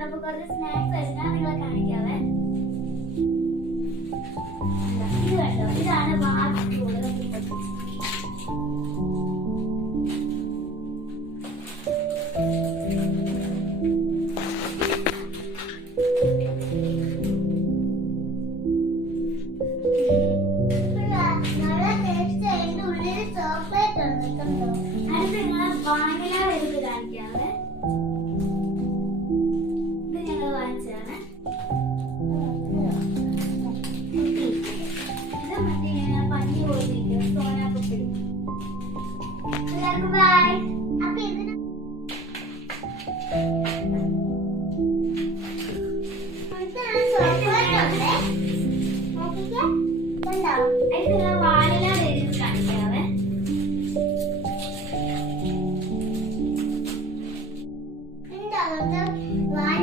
വന്നപ്പോ കുറച്ച് സ്നാക്സ് വെച്ചാൽ നിങ്ങളെ കാണിക്കാവേ. ഇത് കണ്ടോ, ഇതാണ് വാനില എടുത്ത് കാണിക്കാവേ. ഇത് ഞങ്ങൾ വാങ്ങിച്ചതാണ്. ഇത് മറ്റേ പഞ്ഞി പോയിരിക്കും സോനാപ്പുരി. എല്ലാവർക്കും ബൈ. അപ്പൊ ഇതിന് വാനില എടുത്ത് കാണിക്കാവേ. Why